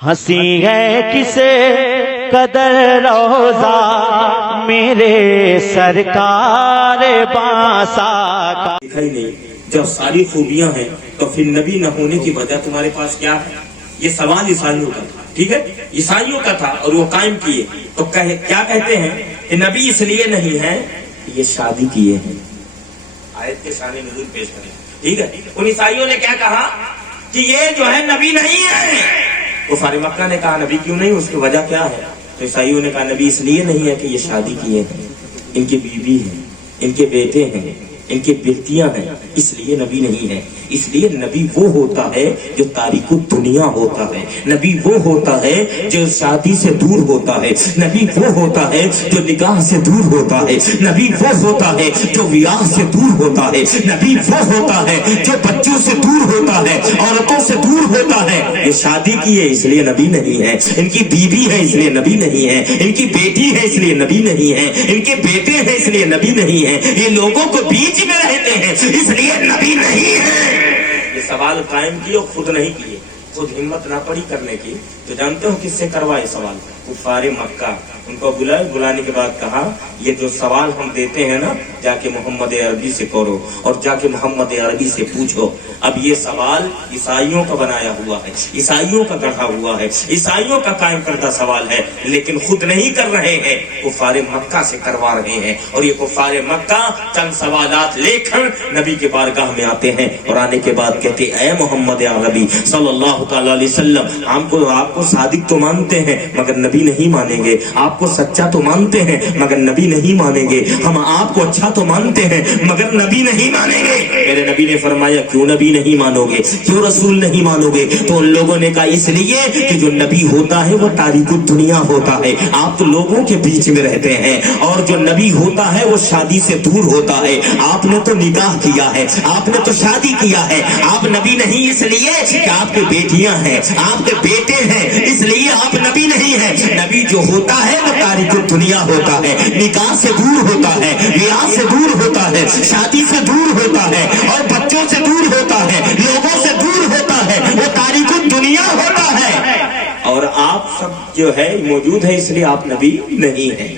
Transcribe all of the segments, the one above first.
ہنسی ہے کسے قدر روزہ میرے سرکار بانسا کا. دکھائی نہیں. جب ساری خوبیاں ہیں تو پھر نبی نہ ہونے کی وجہ تمہارے پاس کیا ہے؟ یہ سوال عیسائیوں کا تھا. ٹھیک ہے، عیسائیوں کا تھا اور وہ قائم کیے. تو کیا کہتے ہیں کہ نبی اس لیے نہیں ہے یہ شادی کیے ہیں. آیت کے شان نزول پیش کریں. ٹھیک ہے، ان عیسائیوں نے کیا کہا کہ یہ جو ہے نبی نہیں ہے. کفار مکہ نے کہا نبی کیوں نہیں، اس کی وجہ کیا ہے؟ تو عیسائیوں نے کہا نبی اس لیے نہیں ہے کہ یہ شادی کیے ہیں، ان کی بیوی ہیں، ان کے بیٹے ہیں، ان کی بیٹیاں ہیں، اس لیے نبی نہیں ہے. اس لیے نبی وہ ہوتا ہے جو تاریخ دنیا ہوتا ہے. نبی وہ ہوتا ہے جو شادی سے دور ہوتا ہے. نبی وہ ہوتا ہے جو نکاح سے دور ہوتا ہے. نبی وہ ہوتا ہے جو ویاہ سے دور ہوتا ہے. نبی وہ ہوتا ہے جو بچوں سے دور ہوتا ہے، عورتوں سے دور ہوتا ہے. یہ شادی کی ہے اس لیے نبی نہیں ہے. ان کی بیوی ہے اس لیے نبی نہیں ہے. ان کی بیٹی ہے اس لیے نبی نہیں ہے. ان کے بیٹے ہیں اس لیے نبی نہیں ہے. یہ لوگوں کو بیچ میں رہتے ہیں اس لیے نبی نہیں ہے. یہ سوال قائم کیے اور خود نہیں کیے، خود ہمت نہ پڑی کرنے کی. تو جانتے ہو کس سے کروائے سوال؟ کفار مکہ. ان کو بلائے، بلانے کے بعد کہا یہ جو سوال ہم دیتے ہیں نا جا کے محمد عربی سے کرو اور جا کے محمد عربی سے پوچھو. اب یہ سوال عیسائیوں کا بنایا ہوا ہے، عیسائیوں کا گڑھا ہوا ہے، عیسائیوں کا قائم کردہ سوال ہے، لیکن خود نہیں کر رہے ہیں، کفار مکہ سے کروا رہے ہیں. اور یہ کفار مکہ چند سوالات لے کر نبی کے بارگاہ میں آتے ہیں اور آنے کے بعد کہتے اے محمد عربی صلی اللہ تعالی علیہ وسلم، آپ کو صادق تو مانتے ہیں مگر نبی نہیں مانیں گے. آپ کو سچا تو مانتے ہیں مگر نبی نہیں مانیں گے. ہم آپ کو اچھا تو مانتے ہیں مگر نبی نہیں مانیں گے. میرے نبی نے فرمایا کیوں نبی نہیں مانو گے، کیوں رسول نہیں مانو گے؟ تو ان لوگوں نے کہا اس لیے کہ جو نبی ہوتا ہے وہ تاریخ دنیا ہوتا ہے. آپ تو لوگوں کے بیچ میں رہتے ہیں، اور جو نبی ہوتا ہے وہ شادی سے دور ہوتا ہے. آپ نے تو نکاح کیا ہے، آپ نے تو شادی کیا ہے. آپ نبی نہیں اس لیے کہ آپ کی بیٹیاں ہیں، آپ کے بیٹے ہیں، اس لیے آپ نبی نہیں ہیں. نبی جو ہوتا ہے وہ تاریخ دنیا ہوتا ہے، نکاح سے دور ہوتا ہے، بیاہ سے دور ہوتا ہے، شادی سے دور ہوتا ہے، اور بچوں سے دور ہوتا ہے، لوگوں سے دور ہوتا ہے. وہ تاریخ دنیا ہوتا ہے. اور آپ سب جو ہے موجود ہے اس لیے آپ نبی نہیں ہیں.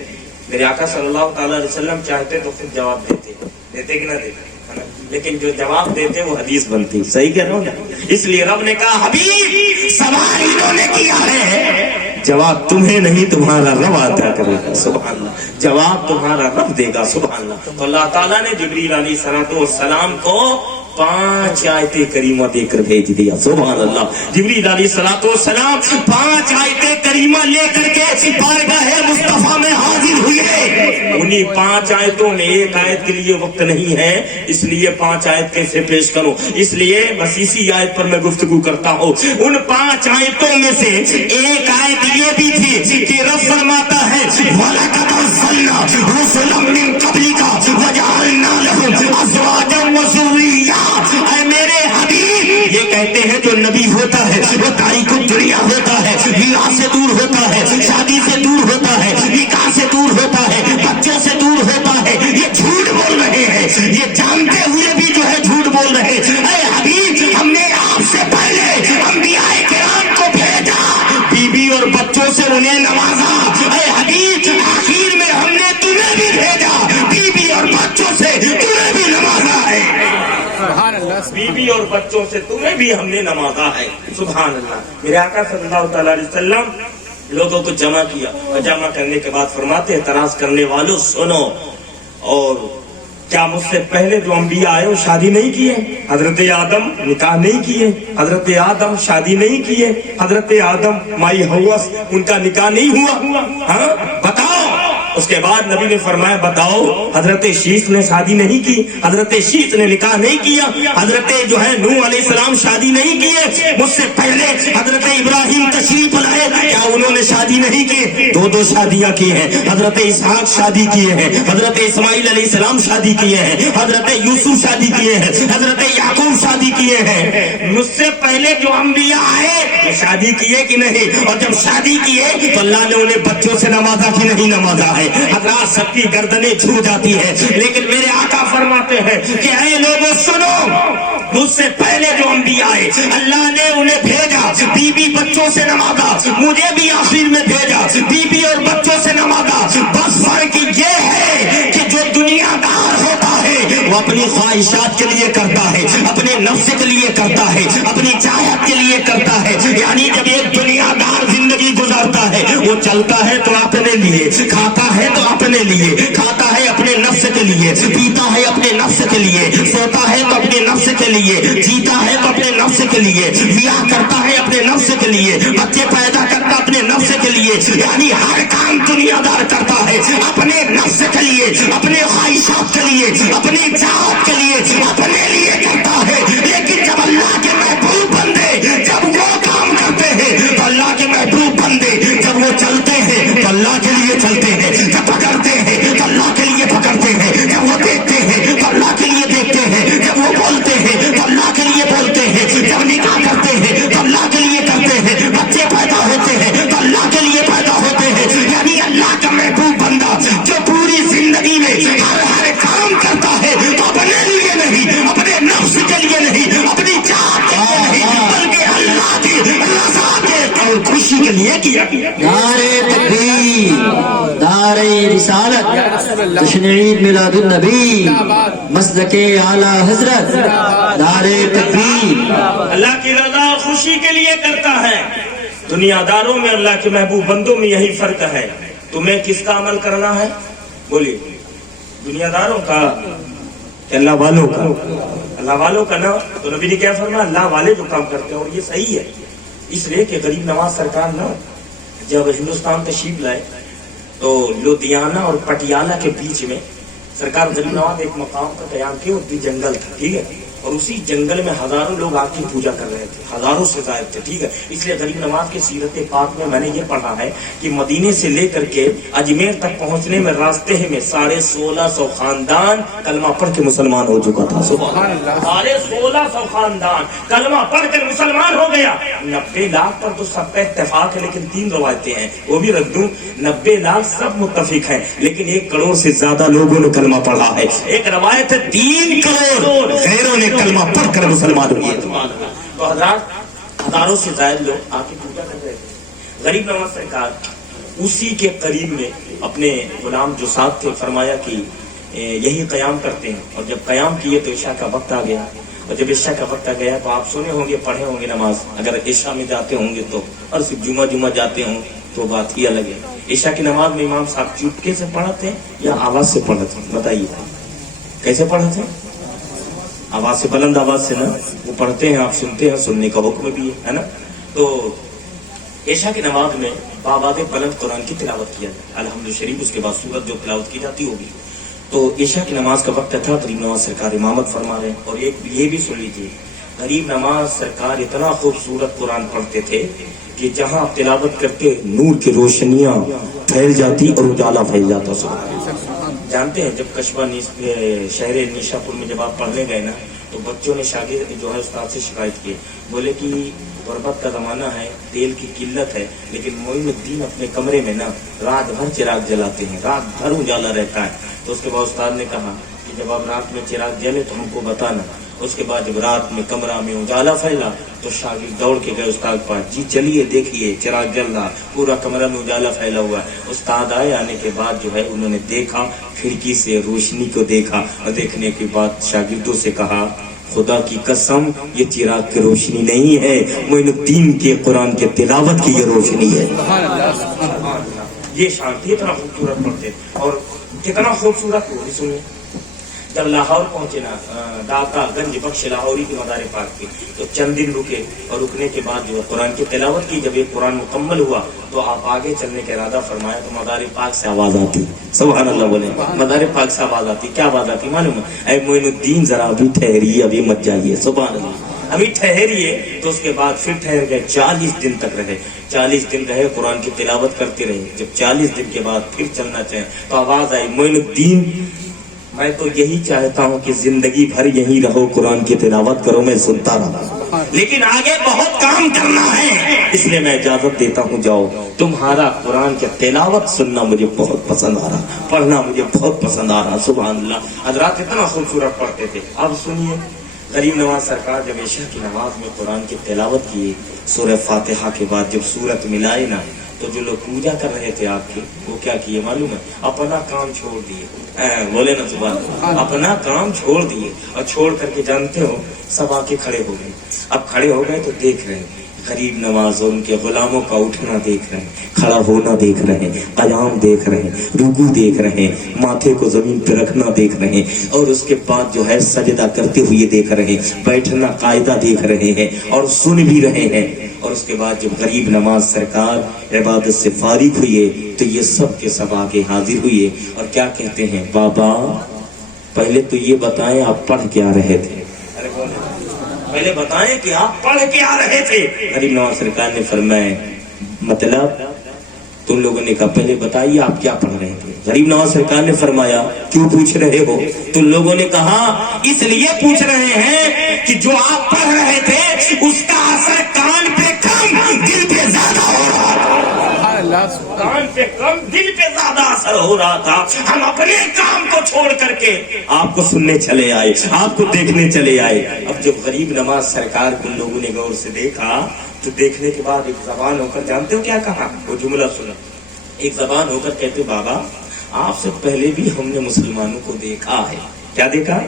میرے آقا صلی اللہ تعالی علیہ وسلم چاہتے تو پھر جواب دیتے کہ نہ دیتے، لیکن جو جواب دیتے وہ حدیث بنتی. صحیح کہہ رہا ہوں نا؟ اس لیے رب نے کہا حبیب سوال انہوں نے کیا ہے، جواب تمہیں نہیں تمہارا رب عطا کرے گا. سبحان اللہ. جواب تمہارا رب دے گا. سبحان اللہ. تو اللہ تعالیٰ نے جبریل علیہ السلام کو 5 آیتیں کریمہ دے کر بھیج دیا. سبحان اللہ. جبریل علیہ السلام 5 آیتیں کریمہ لے کر کے بارگاہ مصطفیٰ میں حاضر ہوئے. انہی 5 آیتوں میں ایک آیت کے لیے وقت نہیں ہے، اس لیے 5 آیت کیسے پیش کروں، اس لیے بس اسی آیت پر میں گفتگو کرتا ہوں. ان 5 آیتوں میں سے ایک آیت یہ بھی تھی کہ رب فرماتا ہے وَلَقَدْ أَرْسَلْنَا رُسُلًا مِّن قَبْلِكَ وَجَعَلْنَا لَهُمْ أَزْوَاجًا وَذُرِّيَّةً. اے میرے حبیب، یہ کہتے ہیں جو نبی ہوتا ہے وہ تاریخ دنیا ہوتا ہے، بیاہ سے دور ہوتا ہے، شادی سے دور ہوتا ہے، نکاح سے دور ہوتا ہے، بچوں سے دور ہوتا ہے. یہ جھوٹ بول رہے ہیں، یہ جانتے ہوئے بھی جو ہے جھوٹ بول رہے ہیں. اے حبیب، ہم نے آپ سے پہلے انبیاء کرام کو بھیجا، بیوی اور بچوں سے انہیں نوازا. اے حبیب، آخر میں ہم نے تمہیں بھی بھیجا، بیوی اور بچوں سے تمہیں بھی نوازا ہے. بیوی اور بچوں سے تمہیں بھی ہم نے نوازا ہے. سبحان اللہ. میرے آقا صلی اللہ تعالی علیہ وسلم لوگوں کو جمع کیا اور جمع کرنے کے بعد فرماتے ہیں اعتراض کرنے والوں سنو، اور کیا مجھ سے پہلے جو انبیاء آئے وہ شادی نہیں کیے؟ حضرت آدم نکاح نہیں کیے، حضرت آدم شادی نہیں کیے، حضرت آدم مائی حوا ان کا نکاح نہیں ہوا؟ ہاں بتاؤ. اس کے بعد نبی نے فرمایا بتاؤ حضرت شیش نے شادی نہیں کی، حضرت شیش نے نکاح نہیں کیا، حضرت جو ہے نوح علیہ السلام شادی نہیں کیے، مجھ سے پہلے حضرت ابراہیم تشریف لائے، کیا انہوں نے شادی نہیں کی؟ 2 شادیاں کی ہیں. حضرت اسحاق شادی کیے ہیں، حضرت اسماعیل علیہ السلام شادی کیے ہیں، حضرت یوسف شادی کیے ہیں، حضرت یعقوب شادی کیے ہیں. مجھ سے پہلے جو انبیاء آئے وہ شادی کیے کہ نہیں؟ اور جب شادی کیے تو اللہ نے انہیں بچوں سے نوازا کہ نہیں نوازا ہے؟ حضرات سب کی گردنیں چھو جاتی ہے، لیکن میرے آقا فرماتے ہیں کہ اے لوگوں سنو، مجھ سے پہلے جو انبیاء آئے اللہ نے انہیں بھیجا، بیوی بچوں سے نوازا، مجھے بھی آخر میں بھیجا بیوی اور بچوں سے نوازا۔ بس فرق یہ ہے کہ جو دنیا دار ہوتا ہے وہ اپنی خواہشات کے لیے کرتا ہے، اپنے نفس کے لیے کرتا ہے، اپنی چاہت کے لیے کرتا ہے۔ یعنی جب ایک دنیا دار زندگی گزارتا ہے وہ چلتا ہے تو اپنے لیے، کھاتا ہے تو اپنے لیے، کھاتا ہے اپنے نفس کے لیے، پیتا ہے اپنے نفس کے لیے، سوتا ہے تو اپنے نفس کے لیے، جیتا ہے تو اپنے نفس کے لیے، بیاہ کرتا ہے اپنے نفس کے لیے، بچے پیدا کرتا اپنے نفس کے لیے۔ یعنی ہر کام دنیا دار کرتا ہے اپنے نفس کے لیے، اپنے خواہشات کے لیے، اپنی چاہت کے لیے، اپنے لیے کرتا ہے۔ لیکن جب اللہ کے محبوب بندے جب وہ کام کرتے ہیں تو اللہ کے محبوب بندے جب وہ چلتے ہیں تو اللہ کے لیے چلتے ہیں، جب پکڑتے ہیں تو اللہ کے لیے پکڑتے ہیں، جب وہ دیکھتے ہیں تو اللہ کے لیے دیکھتے ہیں، جب وہ بولتے ہیں تو اللہ کے لیے بولتے ہیں، جب نکاح کرتے ہیں تو اللہ کے لیے کرتے ہیں، بچے پیدا ہوتے ہیں تو اللہ کے لیے پیدا ہوتے ہیں۔ یعنی اللہ کا محبوب بندہ جو پوری زندگی میں ہر کام کرتا ہے تو اپنے لیے نہیں، اپنے نفس کے لیے نہیں، اپنی چاہت کے لیے نہیں، بلکہ اللہ کی رضا کے اور خوشی کے لیے کیا گیا۔ نعرہ تکبیر، نعرہ رسالت، جشن عید میلاد النبی، مسلک اعلی حضرت، نعرہ تکبیر۔ اللہ کی رضا اور خوشی کے لیے کرتا ہے۔ دنیا داروں میں اللہ کے محبوب بندوں میں یہی فرق ہے۔ تمہیں کس کا عمل کرنا ہے؟ بولیے، دنیا داروں کا کہ اللہ والوں کا؟ اللہ والوں کا نا، تو نبی نے کیا فرمایا؟ اللہ والے جو کام کرتے ہیں، اور یہ صحیح ہے۔ اس لیے کہ غریب نواز سرکار نا جب ہندوستان تشریف لائے تو لدھیانہ اور پٹیالہ کے بیچ میں سرکار غریب نواز ایک مقام کا قیام کیا، اور بھی جنگل تھا، ٹھیک ہے، اور اسی جنگل میں ہزاروں لوگ آ کے پوجا کر رہے تھے، ہزاروں سے زائد تھے، ٹھیک ہے۔ اس لیے غریب نواز کے سیرت پاک میں نے یہ پڑھا ہے کہ مدینے سے لے کر کے اجمیر تک پہنچنے میں راستے میں 1650 خاندان کلمہ پڑھ کے مسلمان ہو چکا تھا۔ سبحان اللہ، 1650 خاندان کلمہ پڑھ کر مسلمان ہو گیا۔ 90 لاکھ پر تو سب کا اتفاق ہے، لیکن 3 روایتیں ہیں وہ بھی رکھ دوں۔ 90 لاکھ سب متفق ہیں، لیکن 1 کروڑ سے زیادہ لوگوں نے کلمہ پڑھا ہے۔ ایک روایت ہے 3 کروڑ غیروں نے کلمہ پڑھ کر مسلمان ہوئے۔ تو ہزاروں سے زائد لوگ آ کے پوجا کر رہے تھے۔ غریب نواز سرکار اسی کے قریب میں اپنے غلام جو ساتھ تھے فرمایا کہ یہی قیام کرتے ہیں، اور جب قیام کیے تو عشاء کا وقت آ گیا، اور جب عشاء کا وقت آ گیا تو آپ سنے ہوں گے، پڑھے ہوں گے نماز، اگر عشاء میں جاتے ہوں گے تو، اور صرف جمعہ جاتے ہوں تو بات ہی الگ ہے۔ عشاء کی نماز میں امام صاحب چپکے سے پڑھتے ہیں یا آواز سے پڑھتے ہیں؟ بتائیے کیسے پڑھتے ہیں؟ آواز سے، بلند آواز سے نا، وہ پڑھتے ہیں، آپ سنتے ہیں، سننے کا حکم بھی ہے نا۔ تو عشاء کی نماز میں بآواز بلند قرآن کی تلاوت کیا جائے، الحمد شریف، اس کے بعد سورت جو تلاوت کی جاتی ہوگی۔ تو عشاء کی نماز کا وقت تھا، غریب نواز سرکار امامت فرما رہے ہیں۔ اور ایک یہ بھی سن لیجیے، غریب نواز سرکار اتنا خوبصورت قرآن پڑھتے تھے کہ جہاں تلاوت کرتے نور کی روشنیاں پھیل جاتی اور اجالا پھیل جاتا۔ جانتے ہیں جب قصبہ شہر نیشا پور میں جب آپ پڑھنے گئے نا تو بچوں نے شاگرد جو ہے استاد سے شکایت کی، بولے کہ غربت کا زمانہ ہے، تیل کی قلت ہے، لیکن معین الدین اپنے کمرے میں نا رات بھر چراغ جلاتے ہیں، رات بھر اجالا رہتا ہے۔ تو اس کے بعد استاد نے کہا کہ جب آپ رات میں چراغ جلے تو ہم کو بتانا۔ اس کے بعد جب رات میں کمرہ میں اجالا پھیلا تو شاگرد دوڑ کے گئے استاد پاس، جی چلیے دیکھیے چراغ جل رہا، پورا کمرہ میں اجالا پھیلا ہوا ہے۔ استاد آئے، آنے کے بعد جو ہے انہوں نے دیکھا، کھڑکی سے روشنی کو دیکھا، اور دیکھنے کے بعد شاگردوں سے کہا خدا کی قسم یہ چراغ کی روشنی نہیں ہے، معین الدین کے قرآن کے تلاوت کی یہ روشنی ہے۔ یہ شانتی اتنا خوبصورت پڑھتے، اور کتنا خوبصورت وہ سنیے۔ جب لاہور پہنچے نا داتا گنج بخش لاہوری کی مدار پاک کی، تو چند دن رکے، اور رکنے کے بعد جو ہے قرآن کی تلاوت کی۔ جب یہ قرآن مکمل ہوا تو آپ آگے چلنے کا ارادہ فرمایا تو مدار پاک سے آواز آتی، سبحان اللہ بولے، مدار پاک سے آواز آتی۔ کیا آواز آتی معلوم ہے؟ اے معین الدین ذرا ابھی ٹھہریے، ابھی مت جائیے، سبحان اللہ، ابھی ٹھہریے۔ تو اس کے بعد پھر ٹھہر گئے، 40 دن تک رہے، 40 دن رہے، قرآن کی تلاوت کرتے رہے۔ جب 40 دن کے بعد پھر چلنا چاہیں تو آواز آئی، معین الدین میں تو یہی چاہتا ہوں کہ زندگی بھر یہیں رہو، قرآن کی تلاوت کرو، میں سنتا رہا، لیکن آگے بہت کام کرنا ہے، اس لیے میں اجازت دیتا ہوں، جاؤ۔ تمہارا قرآن کی تلاوت سننا مجھے بہت پسند آ رہا، پڑھنا مجھے بہت پسند آ رہا، سبحان اللہ۔ حضرات اتنا خوبصورت پڑھتے تھے۔ اب سنیے، गरीब नवाज सरकार जब ईशा की नमाज में कुरान की तिलावत की, सूरह फातिहा के बाद जब सूरत मिलाई ना, तो जो लोग पूजा कर रहे थे आपकी, वो क्या किए मालूम है? अपना काम छोड़ दिए। बोले ना सुभान अल्लाह। अपना काम छोड़ दिए और छोड़ करके जानते हो सब आके खड़े हो गए। अब खड़े हो गए तो देख रहे हैं गरीब नवाज और उनके गुलामों का उठना देख रहे हैं, खड़ा होना देख रहे हैं, कयाम देख रहे हैं, रुकू देख रहे हैं, माथे को जमीन पे रखना देख रहे हैं, और उसके बाद जो है सजदा करते हुए देख रहे हैं, बैठना कायदा देख रहे हैं और सुन भी रहे हैं। और उसके बाद जब गरीब नवाज सरकार इबादत से फारिग हुए तो ये सब के सब आगे हाजिर हुए और क्या कहते हैं, बाबा पहले तो ये बताएं आप पढ़ क्या रहे थे? अरे बोले पहले बताएं कि आप पढ़ के आ रहे थे। गरीब नवाज सरकार ने फरमाया, मतलब तुम लोगों ने कहा पहले बताइए आप क्या पढ़ रहे थे। गरीब नवाज सरकार ने फरमाया, क्यों पूछ रहे हो? तुम लोगों ने कहा इसलिए पूछ रहे हैं कि जो आप पढ़ रहे थे उसका असर कान पे कम दिल पे ज्यादा हो रहा था। कान पे कम दिल पे ज्यादा असर हो रहा था। हम अपने काम को छोड़ करके आपको सुनने चले आए, आपको देखने चले आए। अब जब गरीब नवाज सरकार को लोगों ने गौर से देखा तो देखने के बाद एक जबान होकर, जानते हो क्या कहा? वो जुमला सुना। एक जबान होकर कहते, बाबा आपसे पहले भी हमने मुसलमानों को देखा है। क्या देखा?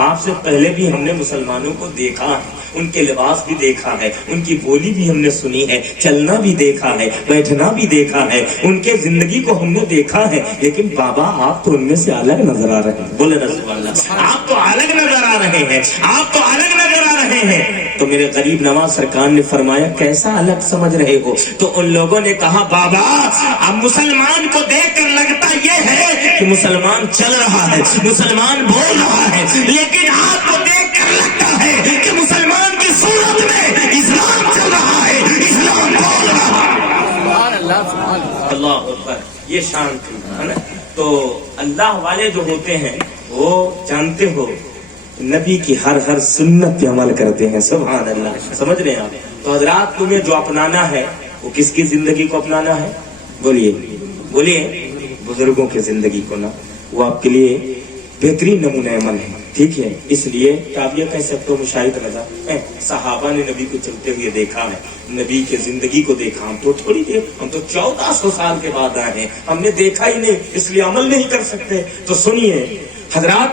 आपसे पहले भी हमने मुसलमानों को देखा है, उनके लिबास भी देखा है, उनकी बोली भी हमने सुनी है, चलना भी देखा है, बैठना भी देखा है, उनके जिंदगी को हमने देखा है। लेकिन बाबा आप तो उनमें से अलग नजर आ रहे हैं। बोले ना सुभान अल्लाह। आप तो अलग नजर आ रहे हैं, आप तो अलग नजर आ रहे हैं। तो मेरे गरीब नवाज सरकार ने फरमाया, कैसा अलग समझ रहे हो? तो उन लोगों ने कहा, बाबा अब मुसलमान को देख कर लगता यह है कि मुसलमान चल रहा है, मुसलमान बोल रहा है, लेकिन आपको देख कर लगता है कि मुसलमान की सूरत में इस्लाम चल रहा है, इस्लाम बोल रहा है। अल्लाह अकबर। ये शान थी, है ना? तो अल्लाह वाले जो होते हैं वो जानते हो नबी की हर सुन्नत पे अमल करते हैं। सुभान अल्लाह। समझ रहे हैं आप? तो हजरात तुम्हें जो अपनाना है वो किसकी जिंदगी को अपनाना है? बोलिए बोलिए। बुजुर्गों की जिंदगी को ना, वो आपके लिए बेहतरीन नमूना अमल है। ठीक है, इसलिए आप ये कह सकते हो मुशाहिद रजा सहाबा ने नबी को चलते हुए देखा है, नबी के जिंदगी को देखा। हम तो थोड़ी देर, हम तो 1400 साल के बाद आए हैं, हमने देखा ही नहीं, इसलिए अमल नहीं कर सकते। तो सुनिए हजरात,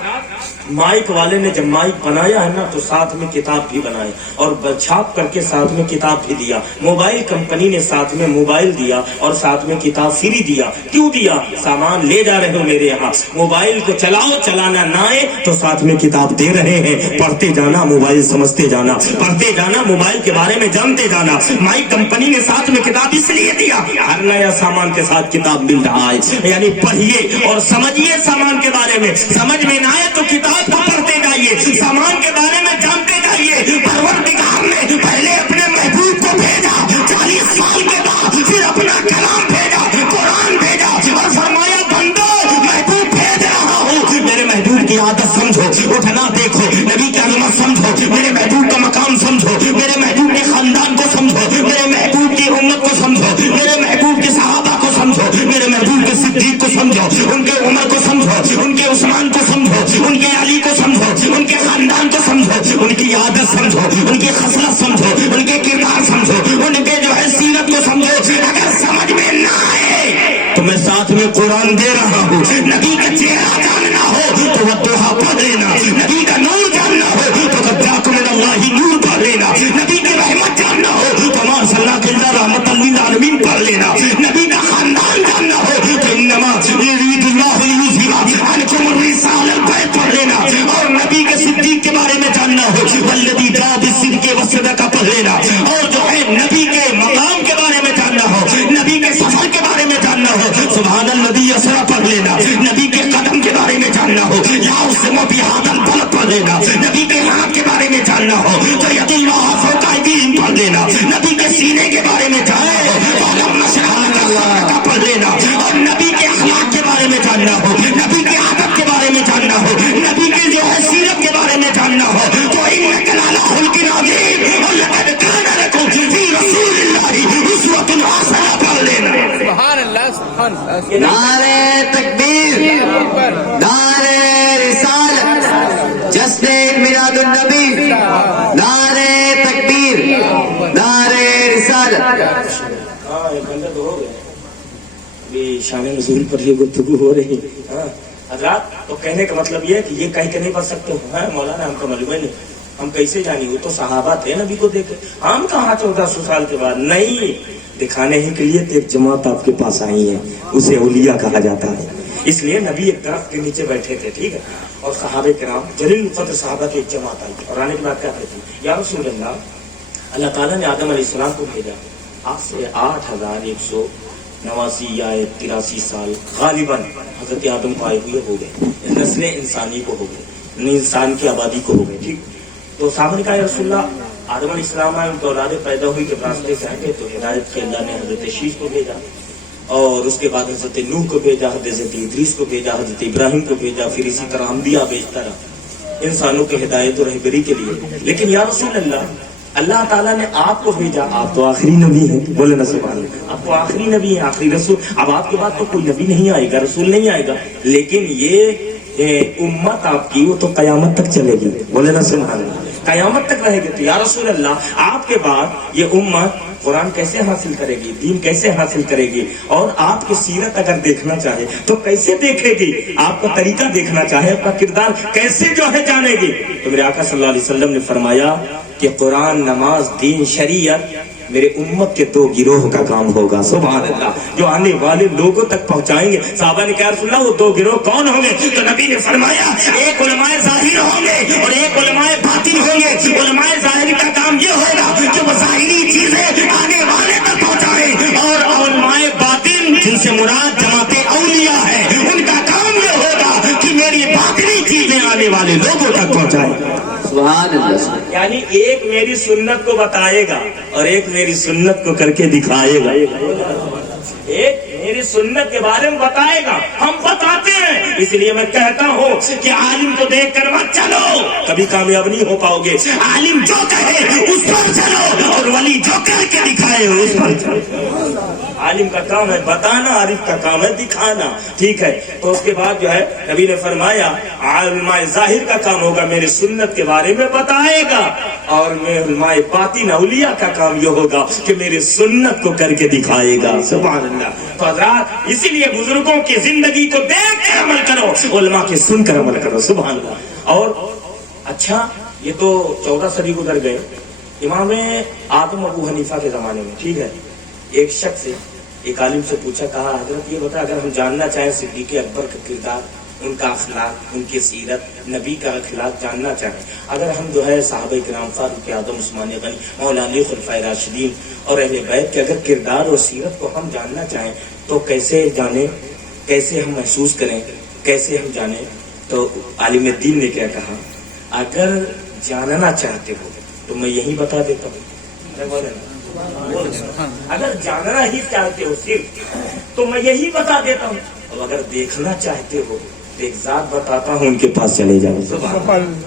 माइक वाले ने जब माइक बनाया है ना तो साथ में किताब भी बनाए और छाप करके साथ में किताब भी दिया। मोबाइल कंपनी ने साथ में मोबाइल दिया और साथ में किताब फ्री दिया। क्यों दिया? सामान ले जा रहे हो मेरे यहाँ, मोबाइल को चलाओ, चलाना ना आए तो साथ में किताब दे रहे हैं, पढ़ते जाना, मोबाइल समझते जाना, पढ़ते जाना, मोबाइल के बारे में जानते जाना। माइक कंपनी ने साथ में किताब इसलिए दिया, हर नया सामान के साथ किताब मिल रहा है, यानी पढ़िए और समझिए सामान के बारे में। समझ में ना आए तो किताब को पढ़ते जाइए, सामान के बारे में जानते जाइए। परवरदिगार ने पहले अपने महबूब को भेजा, 40 साल के बाद फिर अपना कलाम भेजा, कुरान भेजा और फरमाया, बंदो महबूब भेज रहा हूँ, मेरे महबूब की आदत समझो, उठना देखो, नबी की अज़मत समझो, मेरे महबूब का मकाम समझो, मेरे महबूब के खानदान को समझो, मेरे महबूब की उम्मत को समझो, मेरे महबूब के सहाबा को समझो, मेरे महबूब के सिद्दीक को समझो, उनके उमर को समझो, उनके उस्मान को समझो, उनके अली को समझो, उनके खानदान को समझो, उनकी आदत समझो, उनकी खसलत समझो, उनके किरदार समझो, उनके जो है सीरत को समझो। अगर समझ में ना आए तो मैं साथ में कुरान दे रहा हूँ। नबी का चेहरा जानना हो तो वद्दुहा पढ़ लेना, नबी का नूर जानना हो तो कद्दाकुम मिनल्लाहि नूर पढ़ लेना, नबी की रहमत जानना हो तो मा अर्सलनाका इल्ला रहमतल लिल आलमीन पढ़ लेना, नबी का खानदान जानना हो तो इन्नमा युरीदुल्लाहु लियुज़हिबा अन्कुम अर्रिसालत पढ़ लेना, और नबी के सिद्दीक के बारे में जानना हो वल्लज़ी जाअ बिस्सिद्क़ि वस्सदक़ पढ़ लेना, और जो है नबी के मकाम के बारे में जानना हो, नबी के सफर के बारे में जानना हो सुब्हानल्लज़ी यसरा पढ़ लेना, नबी के कदम के बारे में जानना हो या उसमें बिहादल बलद पढ़ लेना, नबी के हाथ के बारे में जानना हो तो यदुल्लाह फौका अयदीहिम पढ़ लेना, नबी के सीने के बारे में जानना हो तो नशरा पढ़ लेना, और नबी के अखलाक के बारे में जानना हो, नबी की आदत के बारे में जानना हो, नबी के जो है सीरत के बारे में जानना हो तो इन्नका लअला खुल्किन अज़ीम और लक़द काना लकुम फ़ी रसूलिल्लाहि उस्वतुन हसना पढ़ लेना। सुभान अल्लाह, सुभान अल्लाह। नारे तकबीर, नारे रिसालत, जश्न मिलादुन नबी, हाँ 1 घंटा तो हो गया, अभी शाम नज़ूल पर ये गुफ्तगू हो रही। हाँ हजरात, तो कहने का मतलब ये है कि ये कहीं के नहीं पढ़ सकते हो। हाँ मौलाना हमको मालूम है नहीं, हम कैसे जानी, वो तो सहाबा थे नबी को देखे, हम कहाँ 1400 साल के बाद। नहीं, दिखाने ही के लिए एक जमात आपके पास आई है, उसे औलिया कहा जाता है। इसलिए नबी एक दरख्त के नीचे बैठे थे, ठीक है, और सहाबे किराम जलील क़द्र सहाबा की एक जमात आई और आने के बाद क्या कहती, या रसूल अल्लाह, अल्लाह ताला ने आदम अलैहिस्सलाम को भेजा, आज से 8189 या 83 साल गालिबन हजरत आदम को आए हुए हो गए, नस्ल इंसानी को हो गए, इंसान की आबादी को हो गए, ठीक। तो साहब ने कहा या रसूलल्लाह, आदम अलैहिस्सलाम आए, उनकी औलादे पैदा हुई जब रास्ते से आए तो हिदायत के अल्लाह ने हजरत शीश को भेजा, और उसके बाद हजरत नूह को भेजा, हजरत इदरीस को भेजा, हजरत इब्राहिम को भेजा, फिर इसी तरह अंबिया भेजता रहा इंसानों के हिदायत और रहबरी के लिए। लेकिन या रसूल अल्लाह, अल्लाह ताला ने आपको भेजा, आप तो आखिरी नबी हैं, बोले ना सुभान अल्लाह, आप तो आखिरी नबी हैं, आखिरी रसूल, अब आपके बाद तो कोई नबी नहीं आएगा, रसूल नहीं आएगा, लेकिन ये उम्मत आपकी वो तो कयामत तक चलेगी, बोले ना सुभान अल्लाह, कयामत तक रहेगी। तो या रसूल अल्लाह, आपके बाद ये उम्मत कुरान कैसे हासिल करेगी, दीन कैसे हासिल करेगी, और आपकी सीरत अगर देखना चाहे तो कैसे देखेगी, आपका तरीका देखना चाहे, आपका किरदार कैसे जो है जानेगी। तो मेरे आका सल्लल्लाहु अलैहि वसल्लम ने फरमाया कि कुरान, नमाज, दीन, शरीयत मेरे उम्मत के 2 गिरोह का काम होगा, सुभान अल्लाह, जो आने वाले लोगों तक पहुंचाएंगे। साहबा ने कहा रसूलल्लाह, वो 2 गिरोह कौन होंगे? तो नबी ने फरमाया, एक उलमाए ज़ाहिर होंगे और एक उलमाए बातिन होंगे। उलमाए ज़ाहिर का काम ये होगा कि वो ज़ाहिरी चीजें आने वाले तक पहुंचाए, और उलमाए बातिन जिनसे मुराद जमाते औलिया है, उनका काम ये होगा कि मेरी बातिनी चीजें आने वाले लोगों तक पहुंचाए। सुभान अल्लाह। यानी एक मेरी सुन्नत को बताएगा और एक मेरी सुन्नत को करके दिखाएगा, एक मेरी सुन्नत के बारे में बताएगा, हम बताते हैं। इसलिए मैं कहता हूँ कि आलिम को देख कर मत चलो, कभी कामयाब नहीं हो पाओगे। आलिम जो कहे उस पर चलो, और वली जो करके दिखाए उस पर चलो। आलिम का काम है बताना, आरिफ का काम है दिखाना, ठीक है। तो उसके बाद जो है नबी ने फरमाया, उलमाए ज़ाहिर का काम होगा मेरी सुन्नत के बारे में बताएगा, और मैं उलमाए बातिन औलिया का काम ये होगा कि मेरी सुन्नत को करके दिखाएगा, सुभान अल्लाह। तो हज़रात, इसीलिए बुजुर्गों की जिंदगी को देख कर अमल करो, उलमा के सुनकर अमल करो, सुभान अल्लाह। और अच्छा, ये तो 14 सदी गुजर गए, इमाम आदम अबू हनीफा के जमाने में, ठीक है, एक शख्स एक आलिम से पूछा, कहा हजरत ये बता, अगर हम जानना चाहें सिद्दीक़ अकबर का किरदार, उनका अखलाक, उनकी सीरत, नबी का अखलाक जानना चाहें, अगर हम जो है साहबे किराम, फारूक आज़म, उस्मान गनी, मौला अली, खुलफाए राशिदीन और अहले बैत के अगर किरदार और सीरत को हम जानना चाहें तो कैसे जाने, कैसे हम महसूस करें, कैसे हम जाने? तो आलिम दीन ने क्या कहा, अगर जानना चाहते हो तो मैं यही बता देता हूँ, अगर जानना ही चाहते हो सिर्फ तो मैं यही बता देता हूँ, और अगर देखना चाहते हो तो एक जात बताता हूँ, उनके पास चले जाओ।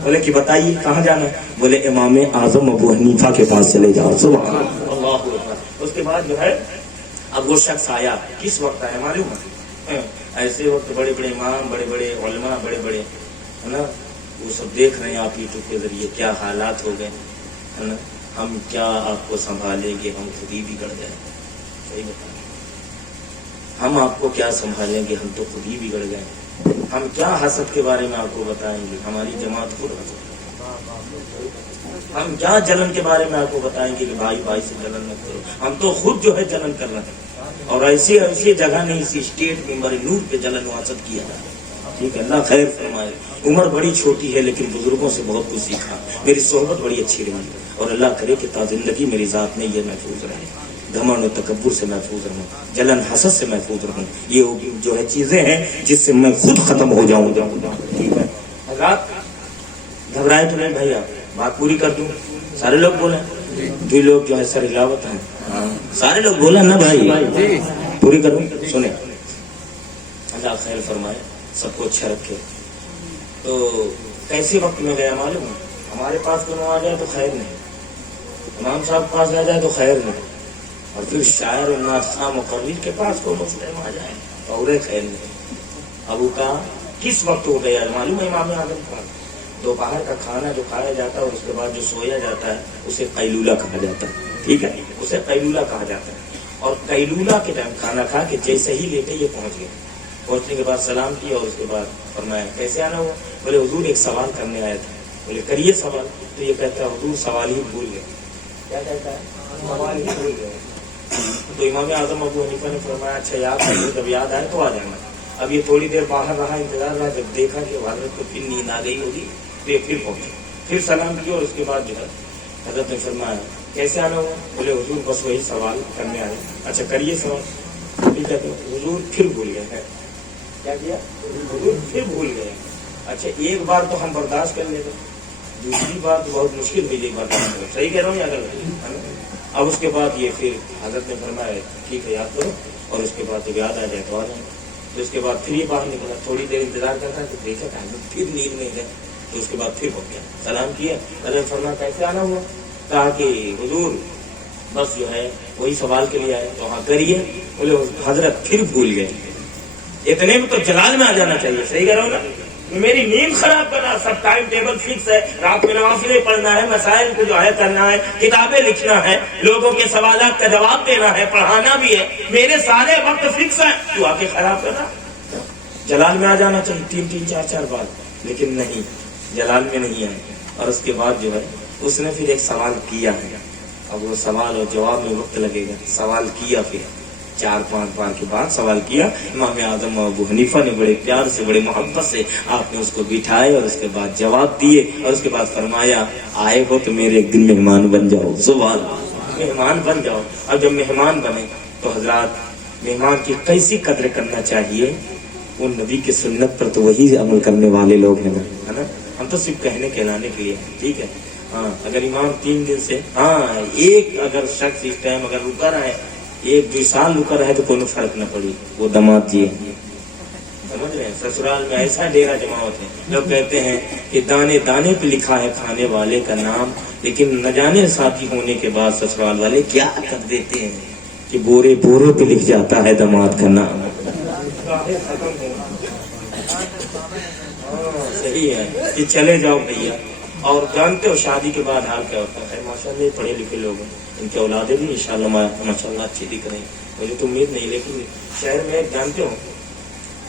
बोले कि बताइए कहाँ जाना है? बोले इमाम आजम अबू हनीफा के पास चले जाओ, सुभान अल्लाह। उसके बाद जो है अब वो शख्स आया, किस वक्त आया मालूम है? ऐसे वक्त बड़े बड़े इमाम, बड़े बड़े उलमा, बड़े बड़े है ना, वो सब देख रहे हैं आप यूट्यूब के जरिए क्या हालात हो गए, है ना, हम क्या आपको संभालेंगे, हम खुद ही बिगड़ जाए। सही बता, हम आपको क्या संभालेंगे, हम तो खुद ही बिगड़ गए। हम क्या हसद के बारे में आपको बताएंगे, हमारी जमात खुद हसद। हम क्या जलन के बारे में आपको बताएंगे कि भाई भाई से जलन मत करो, हम तो खुद जो है जलन कर रहे हैं। और ऐसी ऐसी जगह नहीं, इसी स्टेट में बड़े नूर पे जलन वासद किया जाए, ठीक है, अल्लाह खैर फरमाए। उम्र बड़ी छोटी है लेकिन बुजुर्गों से बहुत कुछ सीखा, मेरी सोहबत बड़ी अच्छी रही, और अल्लाह करे कि ता जिंदगी मेरी जात में ये महफूज रहे, घमंड और तकब्बुर से महफूज रहूं, जलन हसद से महफूज रहूं। ये जो है चीजें हैं जिससे मैं खुद खत्म हो जाऊं, ठीक है। हज़रात घबराए तो नहीं भाई, आप बात पूरी कर दूं, सारे लोग बोले, 2 लोग जो है सर हिलावत है, सारे लोग बोले ना भाई, पूरी करूं, सुने, अल्लाह खैर फरमाए, सबको अच्छा रखे। तो कैसे वक्त में गया मालूम है? हमारे पास कोनो आ जाए तो खैर नहीं, इमाम साहब के पास आ जाए तो खैर नहीं, और फिर शायर और नास्ता मुकर्रिर के पास को मुस्लिम आ जाए और खैर नहीं। अबू का किस वक्त हो गया मालूम है? इमाम आजम का दोपहर का खाना जो खाया जाता है और उसके बाद जो सोया जाता है उसे कैलूला कहा जाता है, ठीक है, उसे कैलूला कहा जाता है। اور कैलूला के टाइम खाना खा के जैसे ही लेटे ये पहुंच गए। पहुंचने के बाद सलाम किया और उसके बाद फरमाया कैसे आना हुआ? बोले हुजूर एक सवाल करने आया था। बोले करिए सवाल। तो ये कहता है हुजूर सवाल ही भूल गए। क्या कहता है? सवाल ही भूल गए। तो इमाम आजम अबू हनीफा ने फरमाया अच्छा याद है, जब याद आए तो आ जाना। अब ये थोड़ी देर बाहर रहा, इंतजार रहा, जब देखा कि हजरत को फिर नींद आ गई होगी तो ये फिर पहुंचे, फिर सलाम किया और उसके बाद जो है हजरत ने फरमाया कैसे आना हुआ? बोले हुजूर बस वही सवाल करने आए। अच्छा करिए सवाल। ठीक है। तो हुजूर फिर भूल गए। क्या किया? हुजूर फिर भूल गए। अच्छा एक बार तो हम बर्दाश्त कर लेते, दूसरी बार तो बहुत मुश्किल हुई एक बार। सही कह रहा हूँ या गलत? अब उसके बाद ये फिर हजरत ने फरमाया ठीक है याद करो, और उसके बाद जब याद आ जाए तो आ जाए। तो उसके बाद फिर ये बाहर निकला, थोड़ी देर इंतजार करता तो देखा फिर नींद में गए। तो उसके बाद फिर हो गया, सलाम किया। हजरत फरमाया कैसे आना हुआ? कहा कि हुजूर बस जो है वही सवाल के लिए आए। तो हाँ करिए। बोले हजरत फिर भूल गए। इतने में तो जलाल में आ जाना चाहिए। सही कह रहा हूँ ना? मेरी नींद खराब करना, सब टाइम टेबल फिक्स है, रात में नवाफिले पढ़ना है, मसाइल को जो है करना है, किताबें लिखना है, लोगों के सवालात का जवाब देना है, पढ़ाना भी है, मेरे सारे वक्त फिक्स है, तू आके खराब करना। जलाल में आ जाना चाहिए 3-3 4-4 बार, लेकिन नहीं, जलाल में नहीं आए। और उसके बाद जो है उसने फिर एक सवाल किया है। अब वो सवाल और जवाब में वक्त लगेगा। सवाल किया, फिर 4-5 बार के बाद सवाल किया। इमाम आजम अबू हनीफा ने बड़े प्यार से, बड़े मोहब्बत से आपने उसको बिठाए और उसके बाद जवाब दिए। और उसके बाद फरमाया आए हो तो मेरे एक दिन मेहमान बन जाओ। सुभान अल्लाह, मेहमान बन जाओ। अब जब मेहमान बने तो हजरात मेहमान की कैसी कदर करना चाहिए? वो नबी की सुन्नत पर तो वही अमल करने वाले लोग हैं ना, है ना? हम तो सिर्फ कहने कहलाने के लिए, ठीक है। हाँ अगर इमाम 3 दिन से, हाँ एक अगर शख्स इस टाइम अगर रुका रहा है, 1-2 साल रुका रहे तो कोई फर्क न पड़ी, वो दामाद जी है। समझ रहे हैं? ससुराल में ऐसा डेरा जमावत है, लोग कहते हैं कि दाने दाने पे लिखा है खाने वाले का नाम, लेकिन न जाने साथी होने के बाद ससुराल वाले क्या कर देते हैं कि बोरे बोरे पे लिख जाता है दामाद का नाम। सही है कि चले जाओ भैया। और जानते हो शादी के बाद हाल क्या होता है? माशाल्लाह पढ़े लिखे लोग हैं, इनके औलादे भी इंशाल्लाह माशाल्लाह अच्छी दिख रही। मुझे तो उम्मीद नहीं, लेकिन शहर में जानते हो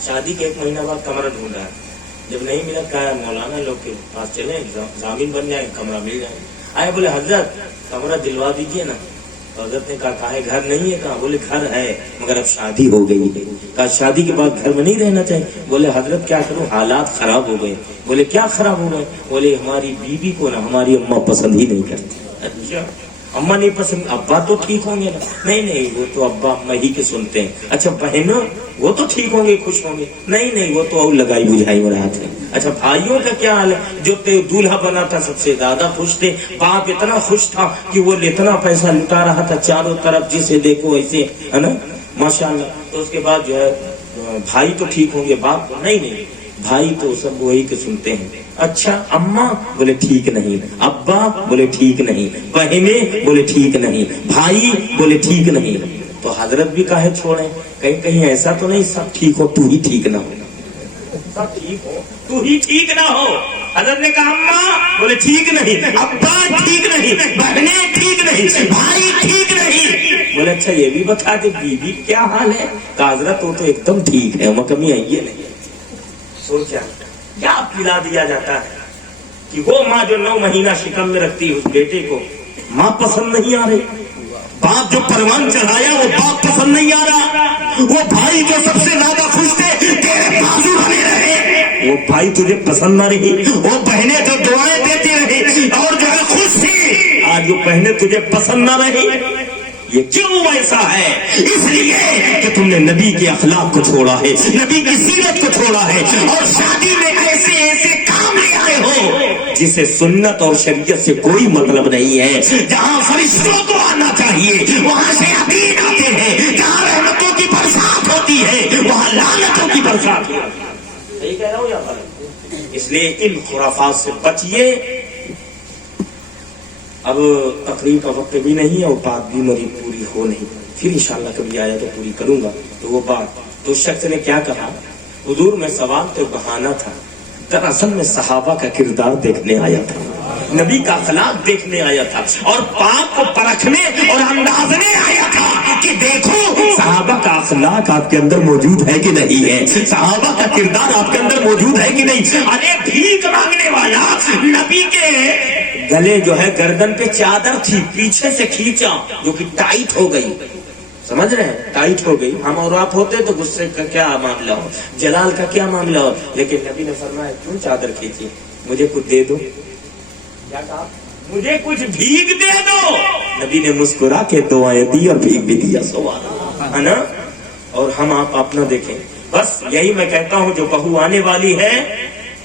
शादी के 1 महीना बाद कमरा ढूंढ रहा है। जब नहीं मिला क्या मौलाना लोग के पास चले, जामीन बन जाए, कमरा मिल जाए। आए बोले हजरत कमरा दिलवा दीजिए ना। तो हजरत ने कहा है घर नहीं है? कहा? बोले घर है मगर अब शादी हो गई। कहा शादी के बाद घर में नहीं रहना चाहिए? बोले हजरत क्या करूं, हालात खराब हो गए। बोले क्या खराब हो गए? बोले हमारी बीवी को ना हमारी अम्मा पसंद ही नहीं करती। अच्छा अम्मा नहीं पसंद, अब्बा तो ठीक होंगे ना? नहीं वो तो अब्बा अम्मा ही के सुनते हैं। अच्छा बहनों वो तो ठीक होंगे, खुश होंगे? नहीं वो तो और लगाई बुझाई हो रहा था। अच्छा भाइयों का क्या हाल है? जो दूल्हा बना था सबसे ज्यादा खुश थे, बाप इतना खुश था कि वो इतना पैसा लुटा रहा था चारों तरफ, जिसे देखो ऐसे, है ना माशाल्लाह। तो उसके बाद जो है भाई तो ठीक होंगे, बाप तो नहीं भाई तो सब वही के सुनते हैं। अच्छा अम्मा? बोले ठीक नहीं। अब्बा? बोले ठीक नहीं। बहने? बोले ठीक नहीं। भाई? बोले ठीक नहीं। तो हजरत भी काहे छोड़े? कहीं ऐसा तो नहीं सब ठीक हो तू ही ठीक ना हो? सब ठीक हो तू ही ठीक ना हो। हजरत ने कहा अम्मा? बोले ठीक नहीं। अब्बा? ठीक नहीं। बहने? ठीक नहीं। भाई? ठीक नहीं। बोले अच्छा ये भी बता दे बीवी क्या हाल है? कहा हजरत वो तो एकदम ठीक है, वह कमी आई है नहीं। सोचा क्या पिला दिया जाता है कि वो माँ जो 9 महीना शिकम में रखती है उस बेटे को माँ पसंद नहीं आ रही, बाप जो परवान चढ़ाया वो बाप पसंद नहीं आ रहा, वो भाई जो सबसे ज्यादा खुश थे तेरे बाजू बने रहे वो भाई तुझे पसंद ना रही, वो बहने जो दुआएं देती रही और जो है खुश थी आज वो बहने तुझे पसंद ना रही। ये क्यों ऐसा है? इसलिए कि तुमने नबी के अखलाक को छोड़ा है, नबी की सीरत को छोड़ा है और शादी में ऐसे काम ले आए हो जिसे सुन्नत और शरीयत से कोई मतलब नहीं है। जहाँ फरिश्तों को आना चाहिए वहाँ से अदीन आते हैं, जहाँ रहमतों की बरसात होती है वहाँ लानतों की बरसात होती है। सही कह रहा हूँ यहाँ पर? इसलिए इन खुराफात से बचिए। अब तकरीर का वक्त भी नहीं है और बात भी मेरी पूरी हो नहीं, फिर इंशाल्लाह कभी आया तो पूरी करूंगा। तो वो बात तो शख्स ने क्या कहा, हुजूर में सवाल तो बहाना था, दरअसल में सहाबा का किरदार देखने आया था, नबी का अखलाक देखने आया था और पाक को परखने और अंदाजने आया था کہ دیکھو صحابہ کا اخلاق آپ کے اندر موجود ہے کہ نہیں ہے, صحابہ کا کردار آپ کے اندر موجود ہے کہ نہیں. ارے بھیک مانگنے والا نبی کے گلے جو ہے گردن پہ چادر تھی, پیچھے سے کھینچا جو کہ ٹائٹ ہو گئی, سمجھ رہے ہیں, ٹائٹ ہو گئی. ہم اور آپ ہوتے تو غصے کا کیا معاملہ ہو, جلال کا کیا معاملہ ہو, لیکن نبی نے فرمایا کیوں چادر کھینچی, مجھے کچھ دے دو. کیا کہا, مجھے کچھ بھیگ دے دو. نبی نے مسکرا کے دعائیں دی اور بھیگ بھی دیا. سوال ہے نا. اور ہم آپ اپنا دیکھیں, بس یہی میں کہتا ہوں, جو بہو آنے والی ہے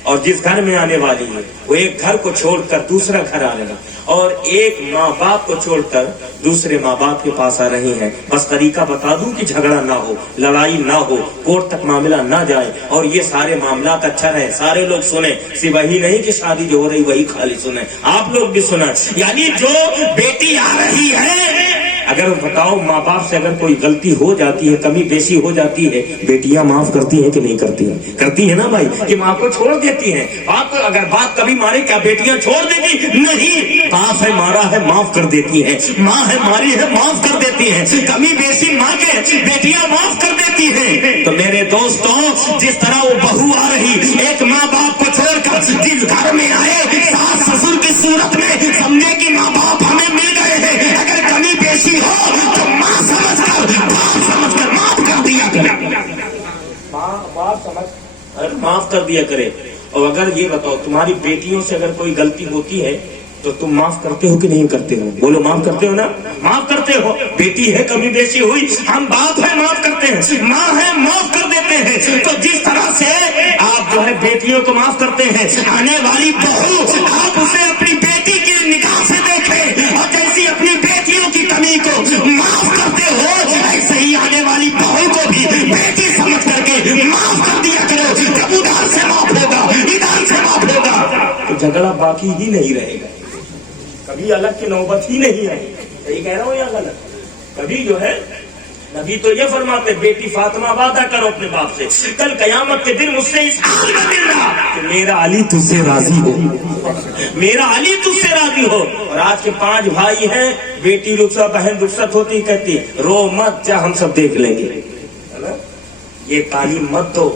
اور جس گھر میں آنے والی ہے وہ ایک گھر کو چھوڑ کر دوسرا گھر آ رہا, اور ایک ماں باپ کو چھوڑ کر دوسرے ماں باپ کے پاس آ رہی ہیں. بس طریقہ بتا دوں کہ جھگڑا نہ ہو, لڑائی نہ ہو, کورٹ تک معاملہ نہ جائے, اور یہ سارے معاملات اچھا رہے, سارے لوگ سنیں, صرف وہی نہیں کہ شادی جو ہو رہی وہی خالی سنیں, آپ لوگ بھی سنیں. یعنی جو بیٹی آ رہی ہے, اگر بتاؤ ماں باپ سے اگر کوئی غلطی ہو جاتی ہے, کمی بیشی ہو جاتی ہے, بیٹیاں معاف کرتی ہیں کہ نہیں کرتی ہیں؟ کرتی ہیں نا بھائی, کہ ماں کو چھوڑ دیتی ہیں. باپ کو اگر بات کبھی مارے کیا بیٹیاں چھوڑ دیں گی؟ نہیں, باپ ہے مارا ہے معاف کر دیتی ہیں, ماں ہے ماری ہے معاف کر دیتی ہیں, کمی بیشی ماں کے بیٹیاں معاف کر دیتی ہیں. تو میرے دوستوں, جس طرح وہ بہو آ رہی ایک ماں باپ کو چھوڑ کر جس گھر میں آئے, ساس سسر کی صورت میں سمجھے کہ ماں باپ ہمیں مل گئے ہیں, اگر کمی بیشی ہو تو ماں سمجھ کر باپ سمجھ کر معاف کر دیا کرے, معاف کر دیا کرے. اور اگر یہ بتاؤ تمہاری بیٹیوں سے اگر کوئی غلطی ہوتی ہے تو تم معاف کرتے ہو کہ نہیں کرتے ہو؟ بولو معاف کرتے ہو نا, معاف کرتے ہو. بیٹی ہے کمی بیشی ہوئی, ہم باپ ہے معاف کرتے ہیں, ماں ہے معاف کر دیتے ہیں. تو جس طرح سے آپ جو ہے بیٹیوں کو معاف کرتے ہیں, آنے والی بہو آپ اسے اپنی بیٹی کی نگاہ سے دیکھیں, اور جیسی اپنی بیٹیوں کی کمی کو معاف کرتے ہو ایسے ہی آنے والی بہو کو بھی بیٹی سمجھ کر کے معاف کر دیا کرو. جب ادھر سے معاف ہوگا, ادھر سے معاف ہوگا, تو جھگڑا باقی ہی نہیں رہے گا, کبھی الگ کی نوبت ہی نہیں آئی. صحیح کہہ رہا ہوں یا غلط؟ کبھی جو ہے نبی تو یہ فرماتے, بیٹی فاطمہ وعدہ کرو اپنے باپ سے, کل قیامت کے دن مجھ سے اس حال میں ملنا کہ میرا علی تجھ سے راضی ہو, میرا علی تجھ سے راضی ہو. اور آج کے 5 بھائی ہیں, بیٹی رخصت, بہن رخصت ہوتی, کہتی رو مت جا, ہم سب دیکھ لیں گے. یہ تعلیم مت دو,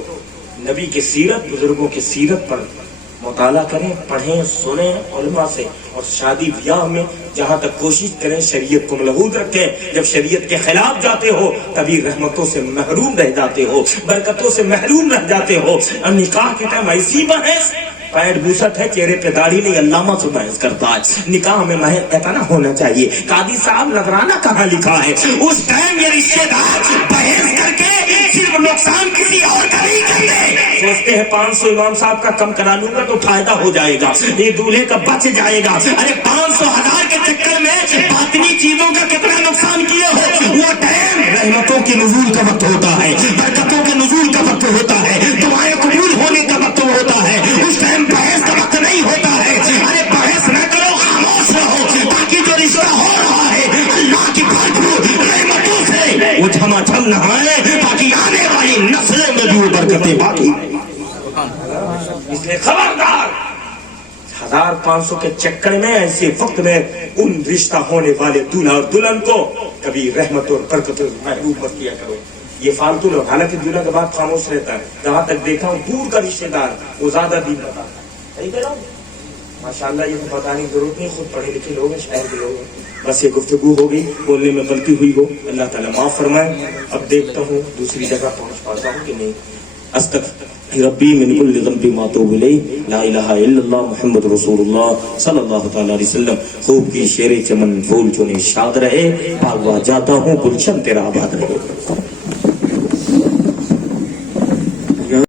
نبی کی سیرت, بزرگوں کی سیرت پر مطالعہ کریں, پڑھیں, سنیں علماء سے, اور شادی بیاہ میں جہاں تک کوشش کریں شریعت کو ملحوظ رکھیں. جب شریعت کے خلاف جاتے ہو کبھی رحمتوں سے محروم رہ جاتے ہو, برکتوں سے محروم رہ جاتے ہو. اور نکاح کے ٹائم ایسی بحث, پیر بوسٹ ہے چہرے پہ داڑھی نہیں, علامہ سے بحث کرتا ہے. نکاح میں محض ایسا نہ ہونا چاہیے, قاضی صاحب نذرانہ کہاں لکھا ہے, اس ٹائم یہ رشتے دار بحث کر کے صرف نقصان کسی اور کا نہیں کرتے. سوچتے ہیں 500 امام صاحب کا کم کرا لوں گا تو فائدہ ہو جائے گا, یہ دولہے کا بچ جائے گا. ارے 500 1000 کے چکر میں باطنی چیزوں کا کتنا نقصان کیے ہو. وہ ٹائم رحمتوں کے نزول کا وقت ہوتا ہے, برکتوں کے نزول کا وقت ہوتا ہے, دعائیں قبول ہونے کا وقت ہوتا ہے. اس ٹائم بحث کا وقت نہیں ہوتا ہے. ارے بحث نہ کرو, خاموش رہو, تاکہ جو رشتہ ہو رہا ہے اللہ کی بھرپور رحمتوں سے وہ جھما جھم نہ آئے, تاکہ آنے والی نسلوں میں بھی وہ برکتیں باقی. اس لیے خبردار, 1500 کے چکر میں ایسے وقت میں ان رشتہ ہونے والے دولہا اور دلہن کو کبھی رحمت اور برکت محروم مت کیا کرو. یہ فالتو لوگ, حالانکہ دولہا کے بعد خاموش رہتا ہے, جہاں تک دیکھا ہوں دور کا رشتے دار وہ زیادہ دین بتا. صحیح کہہ رہا ہوں؟ ماشاءاللہ یہ تو بتانے کی ضرورت نہیں, خود پڑھے لکھے لوگ ہیں, شہر کے لوگ ہیں. بس یہ گفتگو ہو گئی, بولنے میں غلطی ہوئی ہو, اللہ تعالیٰ معاف فرمائے. اب دیکھتا ہوں دوسری جگہ پہنچ پاتا ہوں کہ نہیں. استغفر ربی من کل ذنب ما اتوب الیہ, لا الہ الا اللہ محمد رسول اللہ صلی اللہ تعالی علیہ وسلم. خوب کی شیر چمن پھول چنے شاد رہے, بھاگوا جاتا ہوں گلشن تیرا آباد رہے.